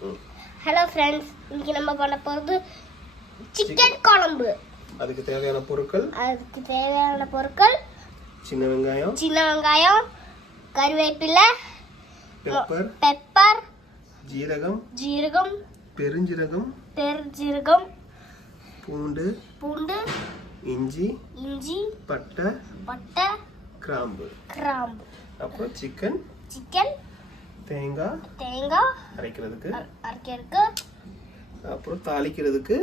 Hello friends, இன்னைக்கு நம்ம பண்ண போகிறது சிக்கன் குழம்பு. அதுக்கு தேவையான பொருட்கள் சின்ன வெங்காயம், கறிவேப்பிலை, பெப்பர், ஜீரகம், பெருஞ்சீரகம், பூண்டு, இஞ்சி, பட்டை, கிராம்பு, அப்புறம் சிக்கன், தேங்காய் அரைக்கிறதுக்கு, அப்புறம் தாளிக்கிறதுக்கு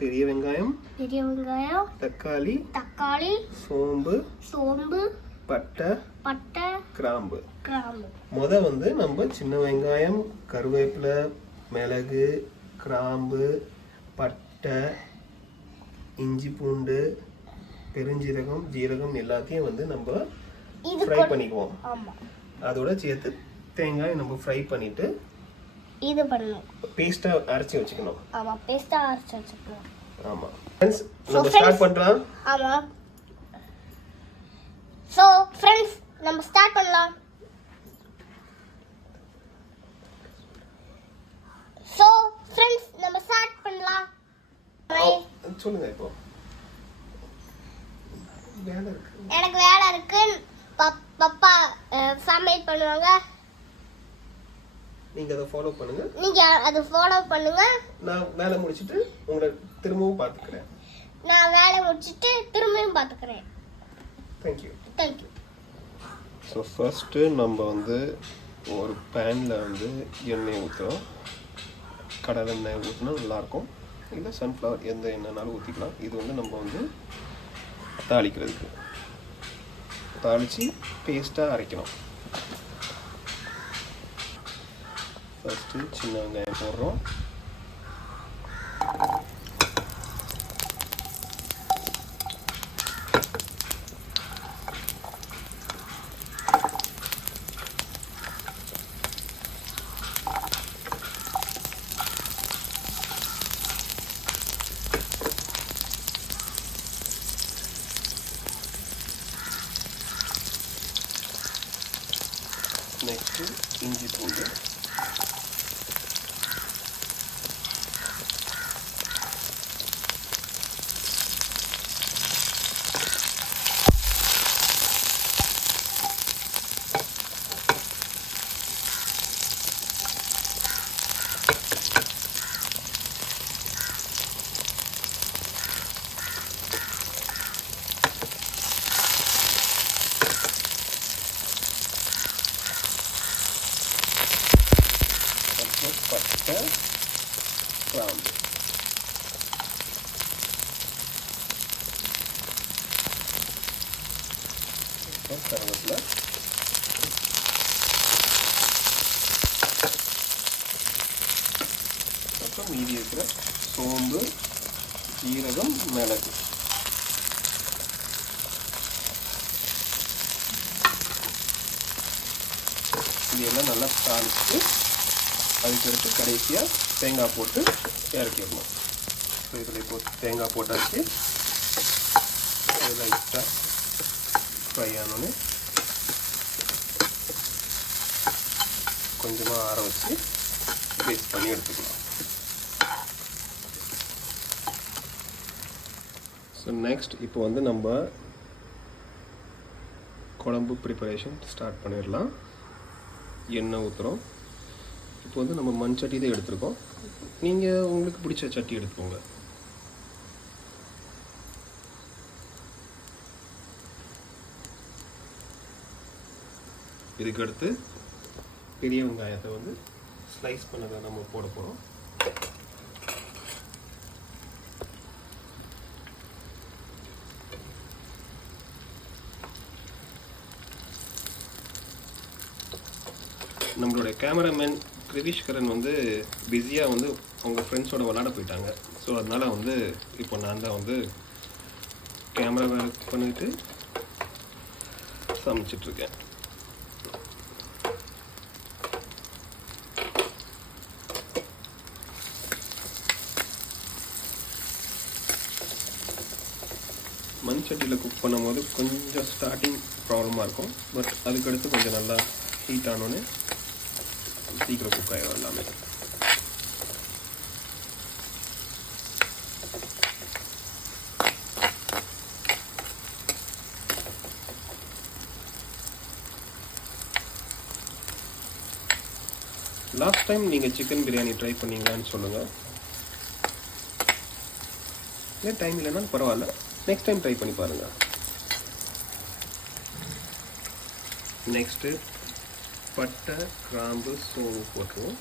பெரிய வெங்காயம், தக்காளி, சோம்பு, பட்டை, கிராம்பு. வந்து நம்ம சின்ன வெங்காயம், கருவேப்பிலை, மிளகு, கிராம்பு, பட்டை, இஞ்சி, பூண்டு, பெருஞ்சீரகம், ஜீரகம் எல்லாத்தையும் வந்து நம்ம ஃப்ரை பண்ணிக்குவோம். அதோட சேர்த்து தேங்காய் நம்ம ஃப்ரை பண்ணிட்டு இது பண்ணனும். பேஸ்டா அரைச்சு வச்சுக்கணும். ஆமா ஃப்ரெண்ட்ஸ், நம்ம ஸ்டார்ட் பண்றோம். சோ ஃப்ரெண்ட்ஸ், நம்ம ஸ்டார்ட் பண்ணலாம். சொல்லுங்க. இப்போ எனக்கு வேலை இருக்கு. பப்பா சமையல் பண்ணுவாங்க. நீங்க அதை ஃபாலோ பண்ணுங்க. நான் வேலை முடிச்சிட்டு உங்களை திரும்பவும் பாத்துக்கிறேன். Thank you. ஸோ ஃபர்ஸ்ட்டு நம்ம வந்து ஒரு பேனில் வந்து எண்ணெய் ஊற்றுறோம். கடலை எண்ணெய் ஊற்றினா நல்லாயிருக்கும். இல்லை சன்ஃப்ளவர் எந்த எண்ணெய்னாலும் ஊற்றிக்கலாம். இது வந்து நம்ம வந்து தாளித்து பேஸ்ட்டாக அரைக்கணும். ஃபர்ஸ்ட்டு சின்ன வெங்காயம் போடுறோம். நெக்ஸ்ட்டு இஞ்சி, பூண்டு, பட்டை, கிராம்பு, கருவேப்பிலை, அப்புறம் மீதி இருக்கிற சோம்பு, ஜீரகம், மிளகு. இதெல்லாம் நல்லா தாளித்து அதுக்கடுத்து கடைசியாக தேங்காய் போட்டு இறக்கிடணும். ஸோ இதில் இப்போ தேங்காய் போட்டாச்சு. அது லைட்டாக ஃப்ரை ஆனோன்னு கொஞ்சமாக ஆற வச்சு பேஸ்ட் பண்ணி எடுத்துக்கலாம். ஸோ நெக்ஸ்ட் இப்போ வந்து நம்ம குழம்பு ப்ரிப்பரேஷன் ஸ்டார்ட் பண்ணிடலாம். எண்ணெய் ஊற்றுறோம். இப்போ வந்து நம்ம மண் சட்டி தான் எடுத்துருக்கோம். நீங்கள் உங்களுக்கு பிடிச்ச சட்டி எடுத்துக்கோங்க. இதுக்கடுத்து பெரிய வெங்காயத்தை வந்து ஸ்லைஸ் பண்ணதை நம்ம போட போகிறோம். நம்மளுடைய கேமராமேன் கிருதீஷ்கரன் வந்து பிஸியாக வந்து அவங்க ஃப்ரெண்ட்ஸோட விளாட போயிட்டாங்க. ஸோ அதனால் வந்து இப்போ நான் தான் வந்து கேமரா ஒர்க் பண்ணிட்டு சமைச்சிட்ருக்கேன். மண் சட்டியில் குக் பண்ணும்போது கொஞ்சம் ஸ்டார்டிங் ப்ராப்ளமாக இருக்கும். பட் அதுக்கடுத்து கொஞ்சம் நல்லா ஹீட் ஆனோன்னே சீக்கிரம் குக் ஆகிடும் எல்லாமே. லாஸ்ட் டைம் நீங்கள் சிக்கன் பிரியாணி ட்ரை பண்ணீங்களான்னு சொல்லுங்கள். இல்லை டைம் இல்லைன்னா பரவாயில்ல, நெக்ஸ்ட் டைம் ட்ரை பண்ணி பாருங்கள். நெக்ஸ்ட்டு பட்டை, கிராம்பு, சோம்பு போட்டுருவோம்.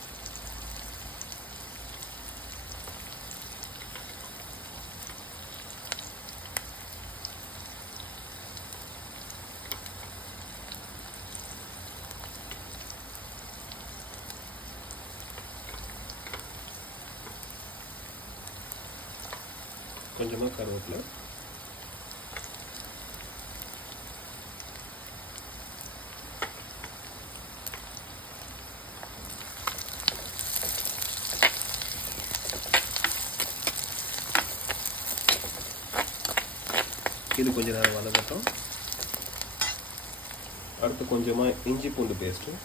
கொஞ்சமாக கருவேப்பிலை, இது கொஞ்ச நேரம் வதங்கட்டும். அடுத்து கொஞ்சமாக இஞ்சி பூண்டு பேஸ்ட்டு,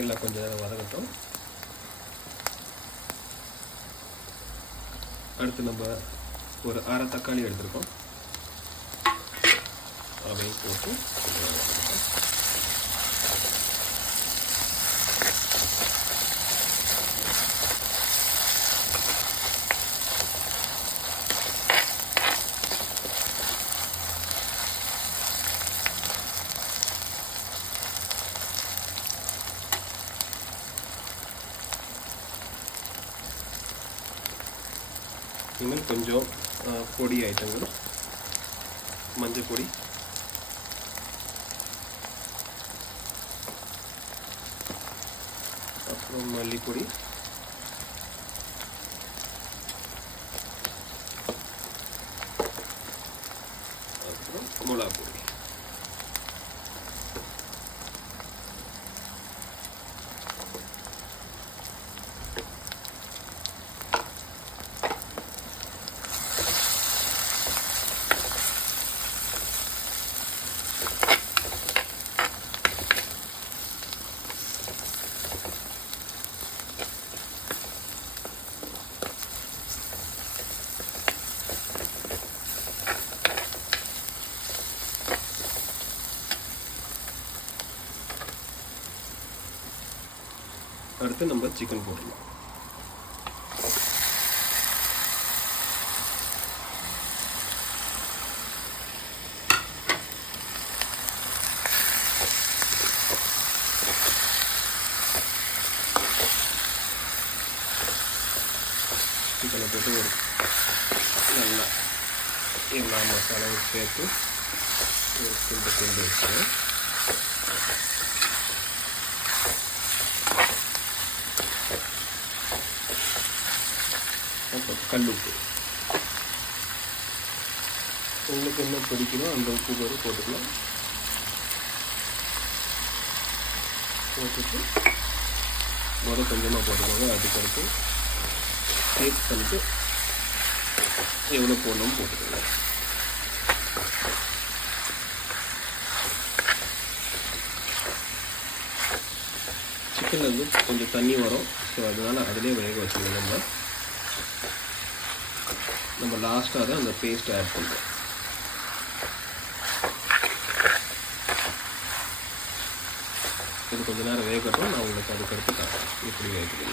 எல்லாம் கொஞ்சம் நேரம் வதங்கட்டும். அடுத்து நம்ம ஒரு அரை தக்காளி எடுத்துருக்கோம், அதையும் போட்டு இனிமேல் கொஞ்சம் பொடி ஐட்டங்கள், மஞ்சள் பொடி, அப்புறம் மல்லிப்பொடி, அப்புறம் மிளகா பொடி. அடுத்து நம்ம சிக்கன் போடலாம். சிக்கனை போட்டு ஒரு நல்லா எல்லா மசாலாவும் சேர்த்து ஒரு கிண்டு வச்சுருவேன். கல்லுப்பு, உங்களுக்கு என்ன பிடிக்கணும் அந்த உப்பு கூட போட்டுக்கலாம். போட்டுட்டு கொஞ்சமாக போட்டுக்கோங்க. அதுக்கடுத்து டேஸ்ட் பண்ணிட்டு எவ்வளோ போடணும் போட்டுக்கோங்க. சிக்கனில் வந்து கொஞ்சம் தண்ணி வரும், ஸோ அதனால் அதிலே வேக வச்சுக்கணும். நம்ம லாஸ்ட்டாக தான் அந்த பேஸ்ட் ஆட் பண்ணுறோம். இது கொஞ்சம் நேரம் வேகட்டும், நான் உங்களுக்கு அதுக்கடுத்து காட்டுறேன் எப்படி வேகுது.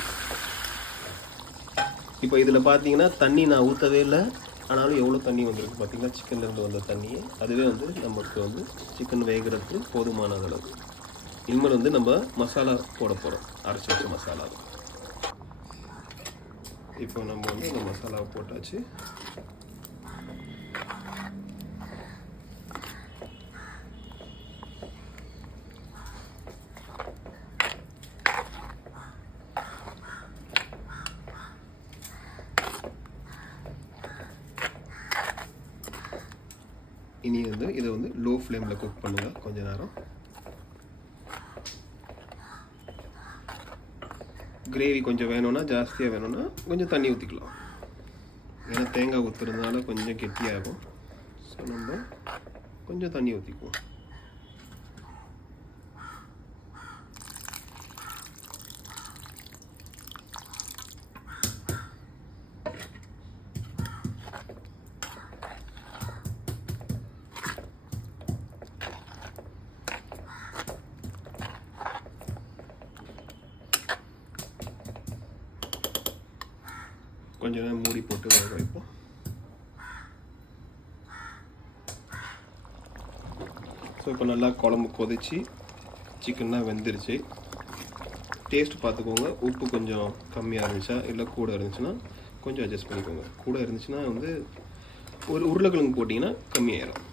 இப்போ இதில் பார்த்தீங்கன்னா தண்ணி நான் ஊற்றவே இல்லை, ஆனாலும் எவ்வளோ தண்ணி வந்திருக்கு பார்த்தீங்கன்னா, சிக்கன்லேருந்து வந்த தண்ணியே அதுவே வந்து நமக்கு வந்து சிக்கன் வேகிறதுக்கு போதுமான அளவு. இனிமேல் வந்து நம்ம மசாலா போட போகிறோம், அரைச்சி வச்ச மசாலா. இப்போ நம்ம வந்து இந்த மசாலாவை போட்டாச்சு. இனி வந்து இதை வந்து லோ ஃப்ளேமில் குக் பண்ணுங்கள் கொஞ்ச நேரம். கிரேவி கொஞ்சம் வேணும்னா, ஜாஸ்தியாக வேணும்னா கொஞ்சம் தண்ணி ஊற்றிக்கலாம். ஏன்னா தேங்காய் ஊற்றுறதுனால கொஞ்சம் கெட்டியாகும். ஸோ நம்ம கொஞ்சம் தண்ணி ஊற்றிக்குவோம். கொஞ்ச நேரம் மூடி போட்டு வேக வைப்போம். ஸோ இப்போ நல்லா குழம்பு கொதிச்சு சிக்கன்லாம் வெந்துருச்சு. டேஸ்ட் பார்த்துக்கோங்க. உப்பு கொஞ்சம் கம்மியாக இருந்துச்சா இல்லை கூட இருந்துச்சுன்னா கொஞ்சம் அட்ஜஸ்ட் பண்ணிக்கோங்க. கூட இருந்துச்சுன்னா வந்து ஒரு உருளைக்கிழங்கு போட்டிங்கன்னா கம்மியாயிடும்.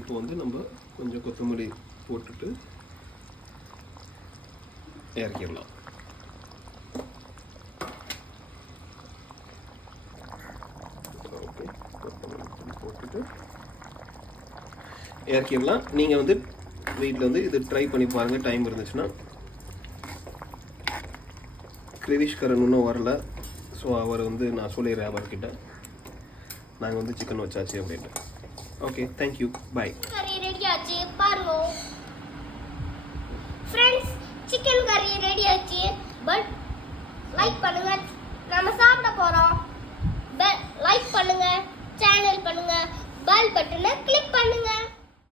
இப்போ வந்து நம்ம கொஞ்சம் கொத்தமல்லி போட்டுட்டு இறக்கிடலாம். ஓகே, கொத்தமல்லி போட்டுட்டு இறக்கிடலாம். நீங்கள் வந்து வீட்டில் வந்து இது ட்ரை பண்ணி பாருங்கள் டைம் இருந்துச்சுன்னா. கிரிவிஷ்கரன் இன்னும் வரல. ஸோ அவர் வந்து நான் சொல்லிடுறேன் அவர்கிட்ட, நாங்கள் வந்து சிக்கன் வச்சாச்சு அப்படின்ட்டு. ஓகே, தேங்க்யூ, பாய். கறி ரெடி ஆச்சு பாருங்க ஃப்ரெண்ட்ஸ். சிக்கன் கறி ரெடி ஆச்சு. பட் லைக் பண்ணுங்க, நம்ம சாப்பிட போறோம். லைக் பண்ணுங்க, சேனல் பண்ணுங்க.